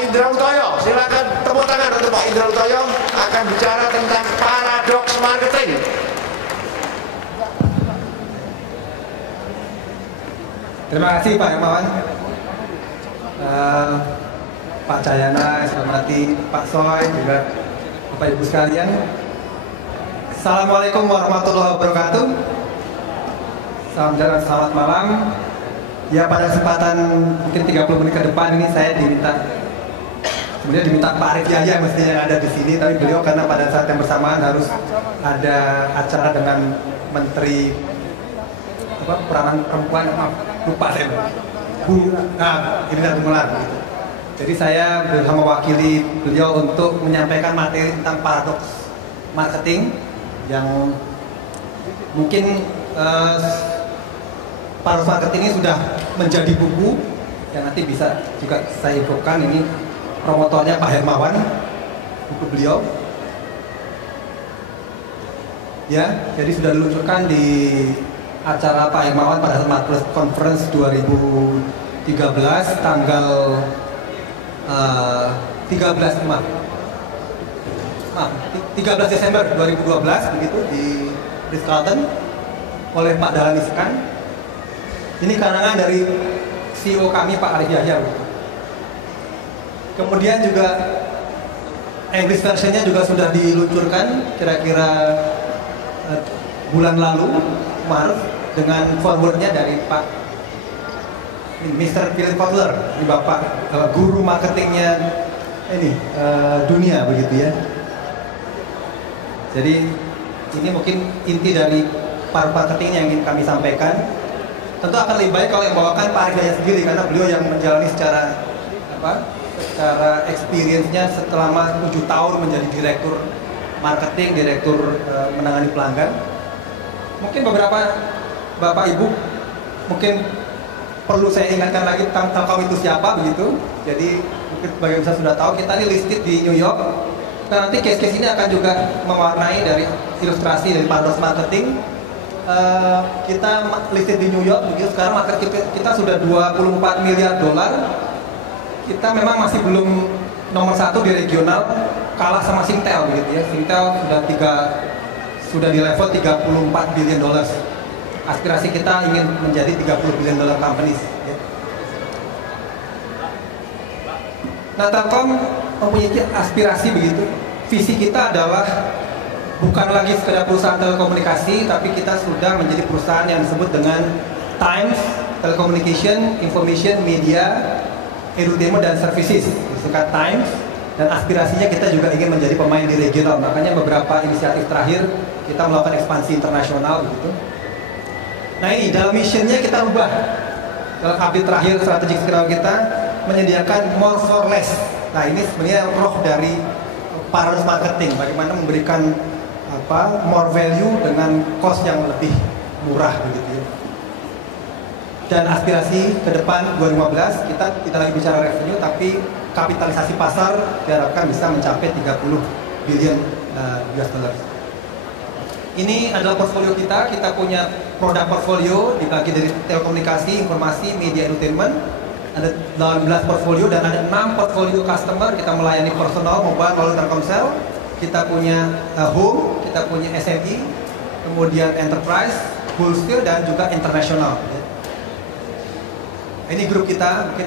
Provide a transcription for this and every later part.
Indra Utoyo. Silakan tepuk tangan untuk Pak Indra Utoyo, akan bicara tentang paradoks marketing. Terima kasih Pak Hermawan, Pak Cayana, saya hormati Pak Soy, juga Bapak Ibu sekalian. Assalamualaikum warahmatullahi wabarakatuh. Salam jalan, selamat malam. Ya, pada kesempatan mungkin 30 menit ke depan ini saya diminta Pak Arief Yahya mestinya yang ada di sini, tapi beliau karena pada saat yang bersamaan harus ada acara dengan Menteri Peranan Perempuan, lupa saya, ini Ratu Mulan. Jadi saya berusaha mewakili beliau untuk menyampaikan materi tentang paradoks marketing yang mungkin paradoks marketing ini sudah menjadi buku yang nanti bisa juga saya infokan. Ini promotornya Pak Hermawan, buku beliau. Ya, jadi sudah diluncurkan di acara Pak Hermawan pada saat Press Conference 2013 tanggal 13 Desember 2012 begitu di Ritz-Carlton oleh Pak Dahlan Iskan. Ini karangan dari CEO kami Pak Arief Yahya. Kemudian juga English versionnya juga sudah diluncurkan kira-kira bulan lalu Maret dengan forwardnya dari Pak Mr. Philip Kotler, ini Bapak guru marketingnya ini dunia begitu ya. Jadi ini mungkin inti dari marketing yang ingin kami sampaikan. Tentu akan lebih baik kalau yang bawakan Pak Arief Yahya sendiri karena beliau yang menjalani secara experience-nya selama 7 tahun menjadi direktur marketing, direktur menangani pelanggan. Mungkin beberapa Bapak Ibu mungkin perlu saya ingatkan lagi tentang Telkom itu siapa begitu. Jadi mungkin bagi saya sudah tahu kita ini listed di New York. Nah, nanti case-case ini akan juga mewarnai dari ilustrasi dari paradoks marketing. Kita listed di New York begitu. Sekarang market kita sudah 24 miliar dolar. Kita memang masih belum nomor 1 di regional, kalah sama Singtel begitu ya. Singtel sudah di level 34 billion dollars. Aspirasi kita ingin menjadi 30 billion dollar companies ya. Nah, Telkom mempunyai aspirasi begitu. Visi kita adalah bukan lagi sekedar perusahaan telekomunikasi, tapi kita sudah menjadi perusahaan yang disebut dengan Times, Telecommunication, Information, Media, Edutainment, dan Services, disingkat Times. Dan aspirasinya kita juga ingin menjadi pemain di regional. Makanya beberapa inisiatif terakhir kita melakukan ekspansi internasional begitu. Nah, ini dalam missionnya kita ubah. Dalam update terakhir strategi sekarang kita menyediakan more for less. Nah, ini sebenarnya roh dari paradoks marketing. Bagaimana memberikan more value dengan cost yang lebih murah begitu ya. Dan aspirasi ke depan 2015 kita tidak lagi bicara revenue, tapi kapitalisasi pasar diharapkan bisa mencapai 30 billion US dollar. Ini adalah portfolio kita. Kita punya produk portfolio dibagi dari telekomunikasi, informasi, media, entertainment. Ada 18 portfolio dan ada 6 portfolio customer. Kita melayani personal, mobile, melalui Telkomsel. Kita punya home, kita punya SME, kemudian enterprise, wholesale, dan juga internasional. Ini grup kita, mungkin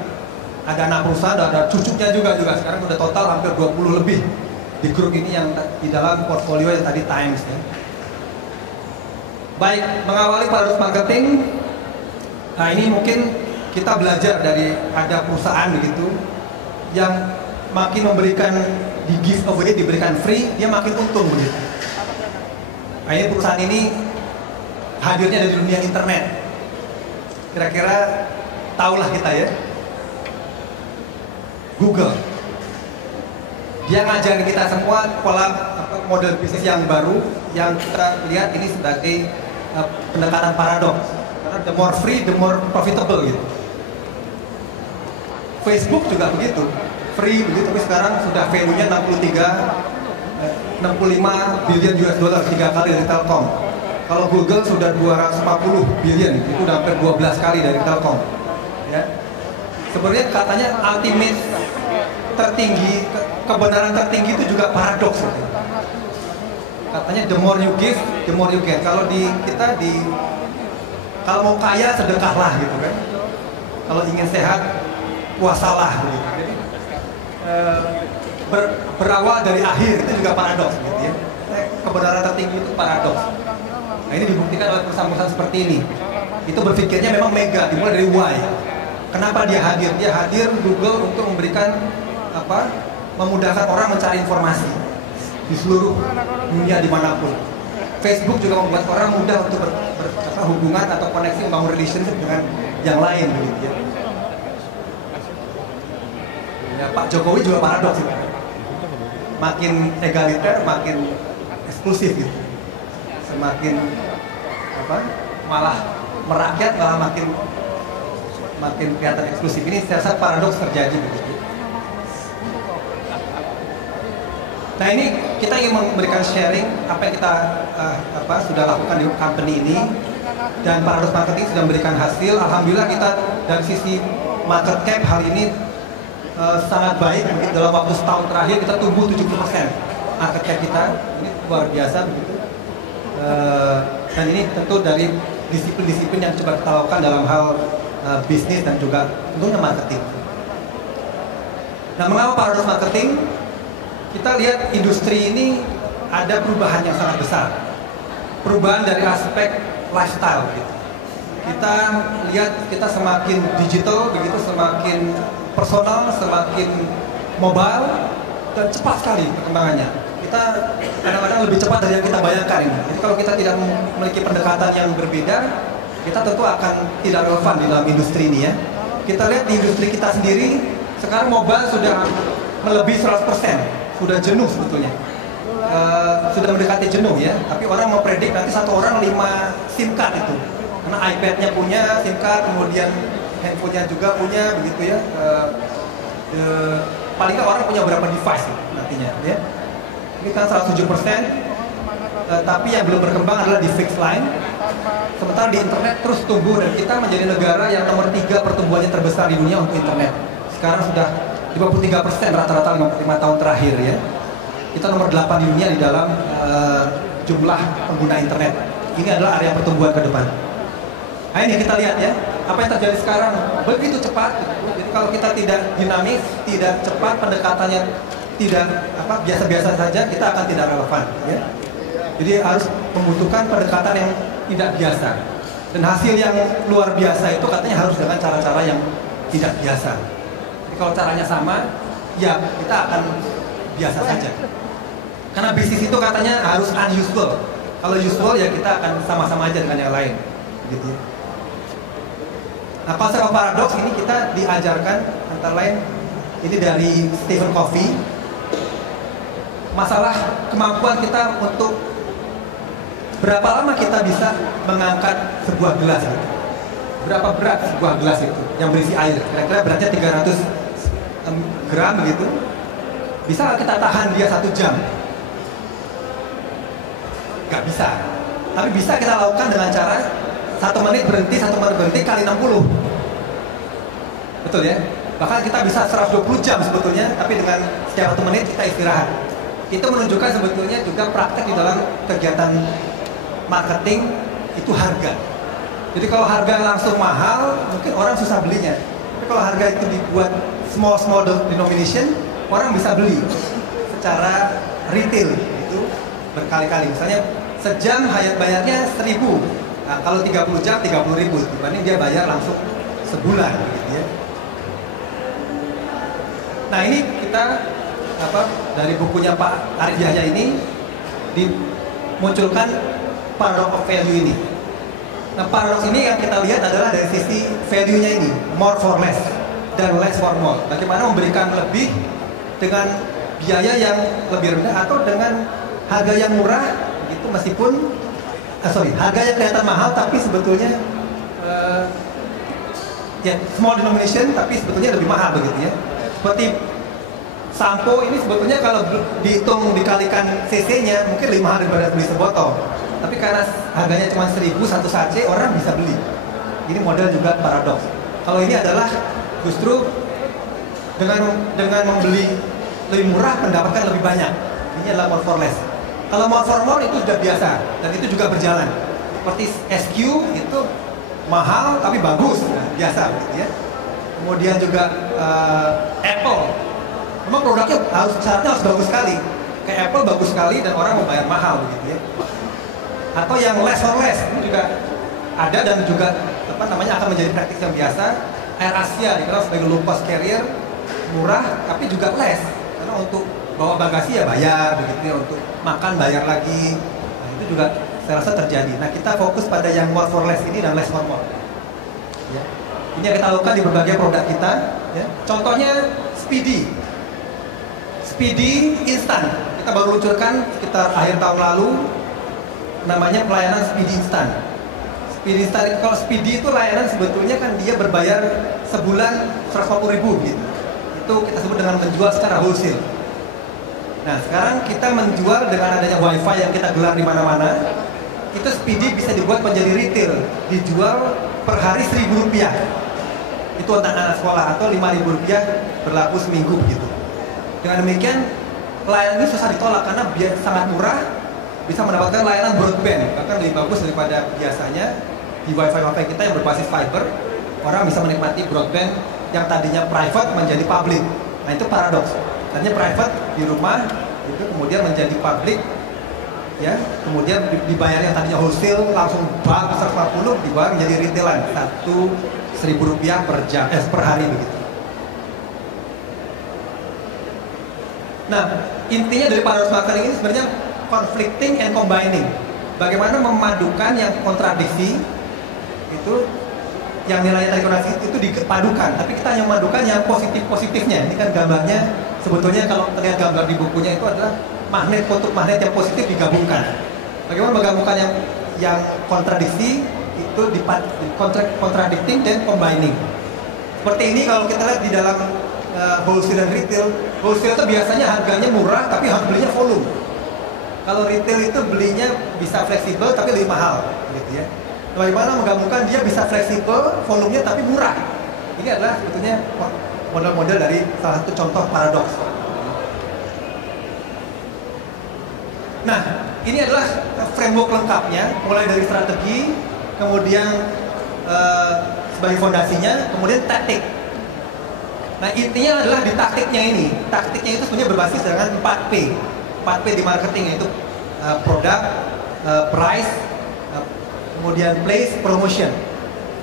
ada anak perusahaan, ada cucunya juga. Sekarang udah total hampir 20 lebih di grup ini yang di dalam portfolio yang tadi Times ya. Baik, mengawali paradoks marketing. Nah, ini mungkin kita belajar dari ada perusahaan begitu yang makin memberikan di giveaway, diberikan free, dia makin untung begitu. Nah, ini perusahaan ini hadirnya dari dunia internet. Kira-kira tahulah kita ya. Google. Dia ngajarin kita semua pola model bisnis yang baru yang kita lihat ini sebagai pendekatan paradoks. Karena the more free, the more profitable gitu. Facebook juga begitu, free begitu, tapi sekarang sudah value-nya 65 billion US dollar 3 kali dari Telkom. Kalau Google sudah 240 billion, itu udah hampir 12 kali dari Telkom. Ya. Sebenarnya katanya ultimate tertinggi, kebenaran tertinggi itu juga paradoks. Katanya the more you give, the more you get. Kalau kalau mau kaya sedekahlah gitu kan. Kalau ingin sehat puasalah gitu. Jadi berawal dari akhir itu juga paradoks gitu ya. Kebenaran tertinggi itu paradoks. Nah ini dibuktikan oleh perusahaan-perusahaan seperti ini. Itu berpikirnya memang mega, dimulai dari why. Kenapa dia hadir? Dia hadir Google untuk memberikan memudahkan orang mencari informasi di seluruh dunia dimanapun. Facebook juga membuat orang mudah untuk hubungan atau koneksi, membangun relationship dengan yang lain begitu ya. Ya, Pak Jokowi juga paradoks gitu. Makin egaliter, makin eksklusif gitu. Semakin malah merakyat, malah makin kelihatan eksklusif. Ini saya rasa paradoks terjadi begitu. Nah ini kita ingin memberikan sharing apa yang kita sudah lakukan di company ini, dan paradoks marketing sudah memberikan hasil. Alhamdulillah kita dari sisi market cap hari ini sangat baik. Dalam waktu setahun terakhir kita tumbuh 70% market cap kita. Ini luar biasa begitu. Dan ini tentu dari disiplin-disiplin yang coba kita lakukan dalam hal bisnis dan juga tentunya marketing. Nah, mengapa paradoks marketing? Kita lihat industri ini ada perubahan yang sangat besar. Perubahan dari aspek lifestyle gitu. Kita lihat kita semakin digital begitu, semakin personal, semakin mobile, dan cepat sekali perkembangannya. Kita kadang-kadang lebih cepat dari yang kita bayangkan ini. Jadi kalau kita tidak memiliki pendekatan yang berbeda, kita tentu akan tidak relevan di dalam industri ini ya. Kita lihat di industri kita sendiri, sekarang mobile sudah melebihi 100%. Sudah jenuh sebetulnya, sudah mendekati jenuh ya. Tapi orang mempredik nanti satu orang 5 SIM card itu, karena iPad-nya punya SIM card, kemudian handphonenya juga punya begitu ya. Paling nggak orang punya berapa device nantinya ya. Ini kan 107%, tapi yang belum berkembang adalah di fixed line. Sementara di internet terus tumbuh, dan kita menjadi negara yang nomor 3 pertumbuhannya terbesar di dunia untuk internet. Sekarang sudah 53% rata-rata 55 tahun terakhir ya. Kita nomor 8 di dunia di dalam jumlah pengguna internet. Ini adalah area pertumbuhan ke depan. Nah ini kita lihat ya, apa yang terjadi sekarang begitu cepat. Jadi kalau kita tidak dinamis, tidak cepat, pendekatannya tidak biasa-biasa saja, kita akan tidak relevan ya. Jadi harus membutuhkan pendekatan yang tidak biasa. Dan hasil yang luar biasa itu katanya harus dengan cara-cara yang tidak biasa. Kalau caranya sama, ya kita akan biasa saja. Karena bisnis itu katanya harus unusual. Kalau usual ya kita akan sama-sama aja dengan yang lain. Gitu. Nah, konsep paradoks ini kita diajarkan antara lain ini dari Stephen Covey. Masalah kemampuan kita untuk berapa lama kita bisa mengangkat sebuah gelas. Gitu. Berapa berat sebuah gelas itu yang berisi air? Kira-kira beratnya 300 gram begitu. Bisa kita tahan dia 1 jam? Gak bisa. Tapi bisa kita lakukan dengan cara 1 menit berhenti kali 60. Betul ya? Bahkan kita bisa 120 jam sebetulnya, tapi dengan setiap 1 menit kita istirahat. Itu menunjukkan sebetulnya juga praktek di dalam kegiatan marketing itu harga. Jadi kalau harga langsung mahal, mungkin orang susah belinya. Tapi kalau harga itu dibuat small denomination, orang bisa beli secara retail itu berkali-kali. Misalnya sejam bayarnya 1.000. Nah, kalau 30 jam 30.000 dibanding dia bayar langsung sebulan gitu ya. Nah, ini kita dari bukunya Pak Arif Yahya ini dimunculkan paradox of value ini. Nah, paradoks ini yang kita lihat adalah dari sisi value-nya ini, more for less dan less for more. Bagaimana memberikan lebih dengan biaya yang lebih rendah atau dengan harga yang murah, begitu meskipun harga yang kelihatan mahal tapi sebetulnya ya small denomination tapi sebetulnya lebih mahal begitu ya. Seperti sampo ini sebetulnya kalau dihitung dikalikan cc-nya mungkin lebih mahal daripada beli sebotol. Tapi karena harganya cuma 1.000 satu sachet, orang bisa beli. Ini model juga paradoks. Kalau ini adalah justru dengan membeli lebih murah mendapatkan lebih banyak. Ini adalah more for less. Kalau more for more itu sudah biasa dan itu juga berjalan. Seperti SQ itu mahal tapi bagus, nah, biasa gitu ya. Kemudian juga Apple, memang produknya syaratnya harus bagus sekali. Kayak Apple bagus sekali dan orang mau bayar mahal begitu ya. Atau yang less for less ini juga ada dan juga akan menjadi praktik yang biasa. Air Asia dikenal sebagai low cost carrier, murah tapi juga less. Karena untuk bawa bagasi ya bayar begitu ya, untuk makan bayar lagi. Nah, itu juga saya rasa terjadi. Nah, kita fokus pada yang more for less ini dan less for more. Ya. Ini yang kita lakukan di berbagai produk kita. Ya. Contohnya Speedy. Speedy Instan. Kita baru luncurkan sekitar akhir tahun lalu. Namanya pelayanan Speedy Instan. Speedy Instan, kalau Speedy itu layanan sebetulnya kan dia berbayar sebulan 150.000 gitu. Itu kita sebut dengan menjual secara wholesale. Nah, sekarang kita menjual dengan adanya WiFi yang kita gelar di mana-mana. Itu Speedy bisa dibuat menjadi retail, dijual per hari Rp1.000. Itu untuk anak sekolah, atau Rp5.000 berlaku seminggu gitu. Dengan demikian, layanan ini susah ditolak karena sangat murah, bisa mendapatkan layanan broadband, bahkan lebih bagus daripada biasanya di WiFi kita yang berbasis fiber. Orang bisa menikmati broadband yang tadinya private menjadi public. Nah, itu paradoks. Tadinya private di rumah, itu kemudian menjadi public, ya. Kemudian dibayar yang tadinya wholesale langsung bang 150 dibayar menjadi retailan Rp1.000 per jam, per hari begitu. Nah, intinya dari paradox marketing ini sebenarnya conflicting and combining. Bagaimana memadukan yang kontradiksi itu, yang nilai tadi itu dipadukan, tapi kita hanya memadukan yang positif-positifnya. Ini kan gambarnya, sebetulnya kalau terlihat gambar di bukunya itu adalah magnet, kutub magnet yang positif digabungkan. Bagaimana menggabungkan yang kontradiksi itu di contradicting dan combining. Seperti ini kalau kita lihat di dalam wholesale dan retail. Wholesale itu biasanya harganya murah tapi harus belinya volume. Kalau retail itu belinya bisa fleksibel tapi lebih mahal, gitu ya. Bagaimana menggabungkan dia bisa fleksibel, volumenya tapi murah. Ini adalah sebetulnya model-model dari salah satu contoh paradoks. Nah, ini adalah framework lengkapnya, mulai dari strategi, kemudian sebagai fondasinya, kemudian taktik. Nah, intinya adalah di taktiknya ini. Taktiknya itu sebenarnya berbasis dengan 4P. 4P di marketing, yaitu produk, price, kemudian place, promotion.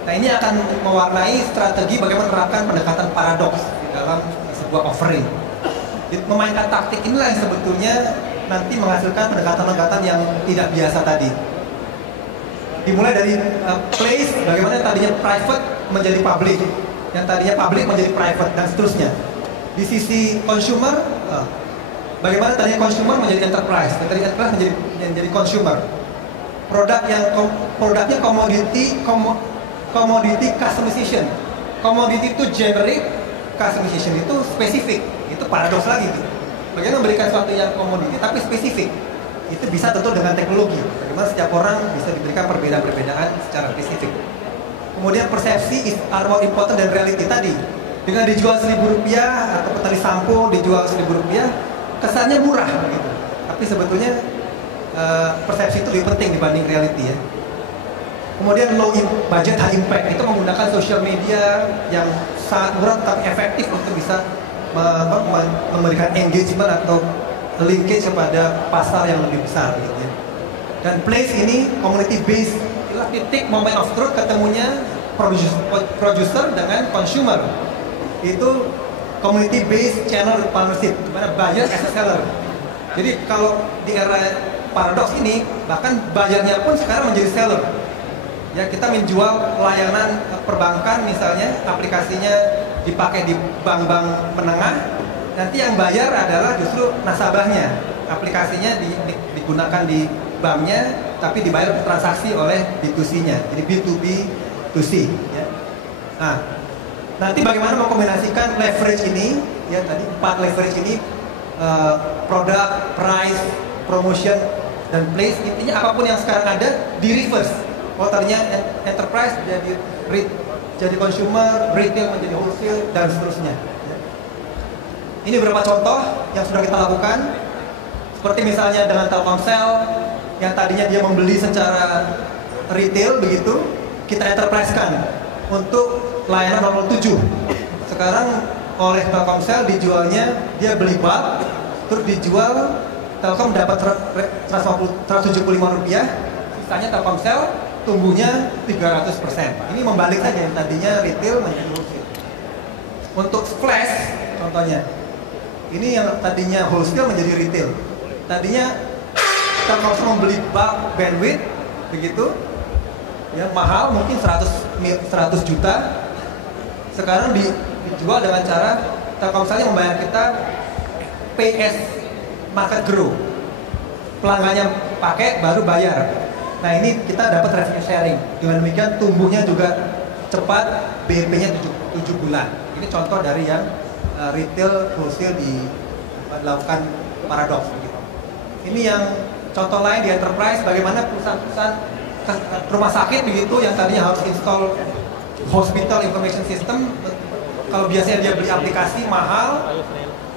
Nah, ini akan mewarnai strategi bagaimana menerapkan pendekatan paradoks di dalam sebuah offering. Memainkan taktik inilah yang sebetulnya nanti menghasilkan pendekatan-pendekatan yang tidak biasa tadi. Dimulai dari place, bagaimana tadinya private menjadi public, yang tadinya public menjadi private, dan seterusnya. Di sisi consumer, bagaimana tadinya consumer menjadi enterprise, dan tadi enterprise menjadi consumer. Produknya commodity customization. Commodity itu generic, customization itu spesifik. Itu paradoks lagi tuh. Bagaimana memberikan sesuatu yang komoditi tapi spesifik. Itu bisa tentu dengan teknologi. Bagaimana setiap orang bisa diberikan perbedaan-perbedaan secara spesifik. Kemudian persepsi are more important than reality tadi. Dengan dijual Rp1.000 atau petani sampo dijual Rp1.000, kesannya murah gitu. Tapi sebetulnya persepsi itu lebih penting dibanding reality ya. Kemudian low budget high impact, itu menggunakan social media yang sangat murah tapi efektif untuk bisa memberikan engagement atau linkage kepada pasar yang lebih besar gitu ya. Dan place ini community based, itulah titik moment of truth ketemunya producer dengan consumer. Itu community based channel partnership, di mana buyer as a seller. Jadi kalau di era paradoks ini, bahkan buyernya pun sekarang menjadi seller. Ya, kita menjual layanan perbankan misalnya, aplikasinya dipakai di bank-bank menengah, nanti yang bayar adalah justru nasabahnya. Aplikasinya digunakan di banknya, tapi dibayar transaksi oleh B2C-nya, jadi B2B2C. Ya. Nah, nanti bagaimana mengkombinasikan leverage ini, ya tadi 4 leverage ini, produk, price, promotion, dan place. Intinya apapun yang sekarang ada di reverse. Kalau tadinya enterprise jadi consumer, retail menjadi wholesale. wholesale, dan seterusnya. Ini beberapa contoh yang sudah kita lakukan, seperti misalnya dengan Telkomsel yang tadinya dia membeli secara retail begitu, kita enterprise-kan untuk layanan 07. Sekarang oleh Telkomsel dijualnya, dia beli bulk, terus dijual, Telkom dapat 175 rupiah, sisanya Telkomsel tumbuhnya 300%. Ini membalik saja, yang tadinya retail menjadi wholesale. Untuk flash contohnya, ini yang tadinya wholesale menjadi retail. Tadinya Telkomsel membeli bulk bandwidth begitu, ya mahal, mungkin 100 juta. Sekarang dijual dengan cara Telkomselnya membayar kita PS market grow, pelanggannya pakai baru bayar. Nah ini kita dapat revenue sharing. Dengan demikian tumbuhnya juga cepat, BEP-nya 7 bulan. Ini contoh dari yang retail wholesale dilakukan paradoks. Ini yang contoh lain di enterprise, bagaimana perusahaan-perusahaan rumah sakit begitu yang tadinya harus install hospital information system. Kalau biasanya dia beli aplikasi mahal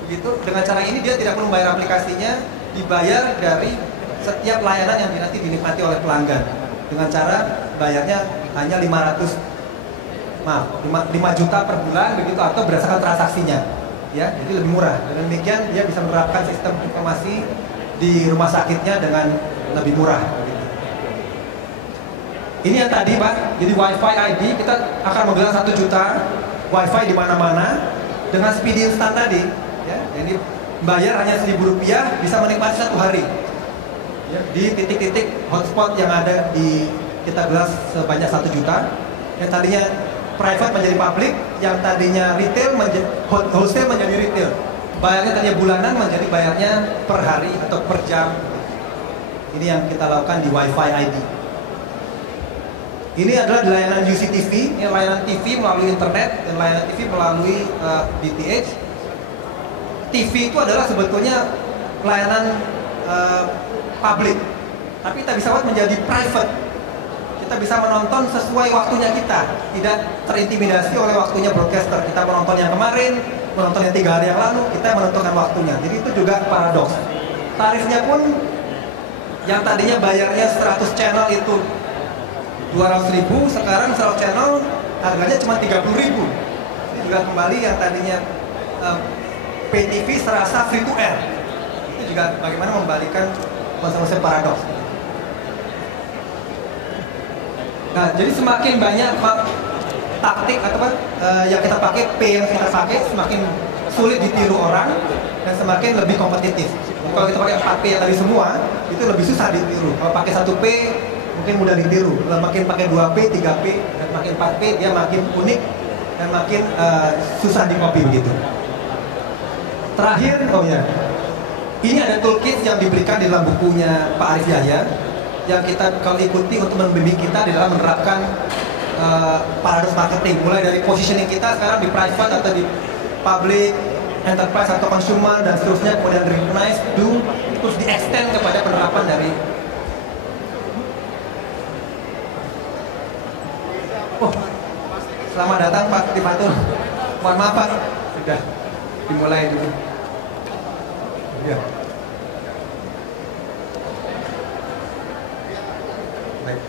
begitu, dengan cara ini dia tidak perlu membayar aplikasinya, dibayar dari setiap layanan yang nanti dinikmati oleh pelanggan. Dengan cara bayarnya hanya 5 juta per bulan begitu, atau berdasarkan transaksinya. Ya, jadi lebih murah. Dengan demikian dia bisa menerapkan sistem informasi di rumah sakitnya dengan lebih murah. Ini yang tadi Pak, jadi WiFi ID kita akan menggelar 1 juta WiFi di mana-mana dengan speed instan tadi. Ya, jadi bayar hanya 1.000 rupiah bisa menikmati 1 hari. Ya, di titik-titik hotspot yang ada di kita gelar sebanyak 1 juta. Yang tadinya private menjadi public, yang tadinya retail wholesale menjadi retail. Bayarnya tadinya bulanan menjadi bayarnya per hari atau per jam. Ini yang kita lakukan di WiFi ID. Ini adalah layanan UCTV, ini layanan TV melalui internet dan layanan TV melalui DTH. TV itu adalah sebetulnya layanan public, tapi kita bisa buat menjadi private. Kita bisa menonton sesuai waktunya kita, tidak terintimidasi oleh waktunya broadcaster. Kita menonton yang kemarin, menonton yang 3 hari yang lalu, kita menentukan waktunya. Jadi itu juga paradoks. Tarifnya pun yang tadinya bayarnya 100 channel itu 200.000, sekarang 100 channel harganya cuma 30.000. Ini juga kembali yang tadinya pay TV serasa free to air. Itu juga bagaimana membalikan konsep paradoks. Nah, jadi semakin banyak taktik atau yang kita pakai, P yang kita pakai semakin sulit ditiru orang dan semakin lebih kompetitif. Jadi kalau kita pakai 4P yang tadi semua, itu lebih susah ditiru. Kalau pakai 1P mungkin mudah ditiru. Kalau makin pakai 2P, 3P, dan makin 4P dia makin unik dan makin susah di-copy begitu. Terakhir, ini ada toolkit yang diberikan di dalam bukunya Pak Arif Yahya yang kita kalau ikuti untuk membimbing kita di dalam menerapkan paradox marketing, mulai dari positioning kita sekarang di private atau di public, enterprise atau consumer dan seterusnya, kemudian recognize, do, terus di extend kepada penerapan dari selamat datang Pak Tifatul. Mohon maaf Pak, sudah dimulai dulu. Ya. Baik.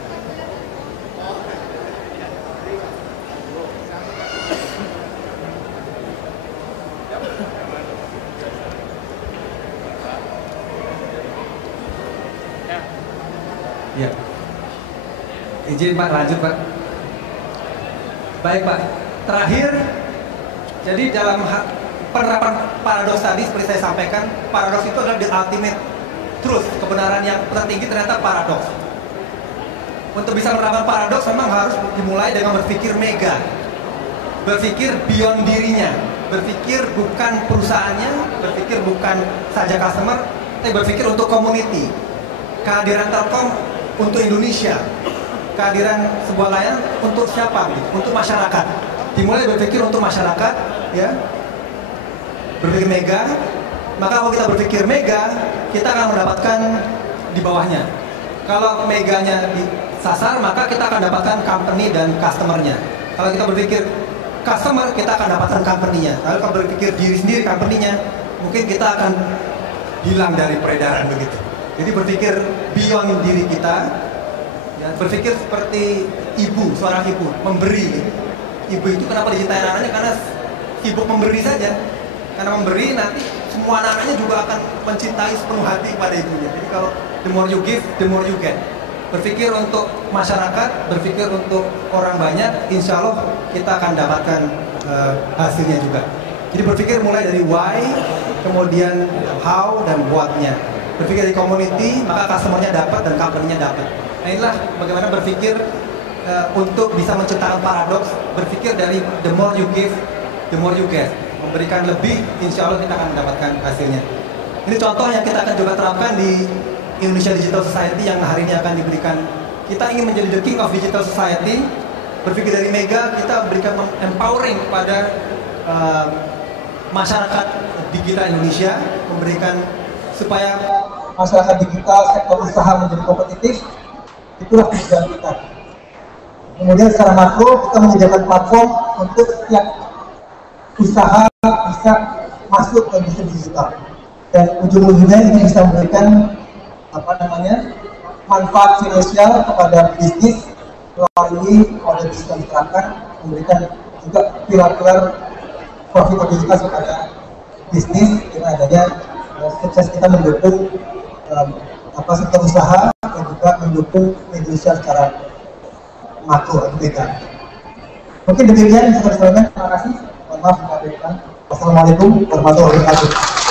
Ya. Izin Pak, lanjut Pak. Baik Pak, terakhir, jadi dalam penerapan paradoks tadi seperti saya sampaikan, paradoks itu adalah the ultimate truth, kebenaran yang tertinggi ternyata paradoks. Untuk bisa menerapkan paradoks memang harus dimulai dengan berpikir mega, berpikir beyond dirinya, berpikir bukan perusahaannya, berpikir bukan saja customer, tapi berpikir untuk community. Kehadiran Telkom untuk Indonesia, kehadiran sebuah layanan untuk siapa? Untuk masyarakat. Dimulai berpikir untuk masyarakat, ya. Berpikir mega. Maka kalau kita berpikir mega, kita akan mendapatkan di bawahnya. Kalau meganya disasar, maka kita akan dapatkan company dan customernya. Kalau kita berpikir customer, kita akan dapatkan company-nya. Lalu kalau berpikir diri sendiri company-nya, mungkin kita akan hilang dari peredaran begitu. Jadi berpikir beyond diri kita, ya, berpikir seperti ibu, seorang ibu, memberi. Ibu itu kenapa dicintai anak-anaknya? Karena sibuk memberi saja. Karena memberi, nanti semua anak-anaknya juga akan mencintai sepenuh hati kepada ibunya. Jadi kalau the more you give, the more you get. Berpikir untuk masyarakat, berpikir untuk orang banyak, insya Allah kita akan dapatkan hasilnya juga. Jadi berpikir mulai dari why, kemudian how, dan what-nya. Berpikir dari community, maka customer-nya dapat dan company-nya dapat. Nah inilah bagaimana berpikir untuk bisa menciptakan paradoks. Berpikir dari the more you give, the more you get. Memberikan lebih, insya Allah kita akan mendapatkan hasilnya. Ini contoh yang kita akan coba terapkan di Indonesia Digital Society yang hari ini akan diberikan. Kita ingin menjadi the king of digital society. Berpikir dari Mega, kita berikan empowering kepada masyarakat digital Indonesia, memberikan supaya masyarakat digital, sektor usaha menjadi kompetitif. Itulah tujuan kita. Kemudian secara makro, kita menyediakan platform untuk setiap usaha bisa masuk ke bisnis digital. Dan ujung-ujungnya ini bisa memberikan manfaat finansial kepada bisnis melalui model bisnis yang diterapkan, memberikan juga pilar-pilar profitabilitas kepada bisnis dengan adanya sukses kita mendukung sektor usaha dan juga mendukung Indonesia secara makro atau mega. Mungkin demikian yang saya sampaikan. Terima kasih. Mohon maaf. Wassalamualaikum warahmatullahi wabarakatuh.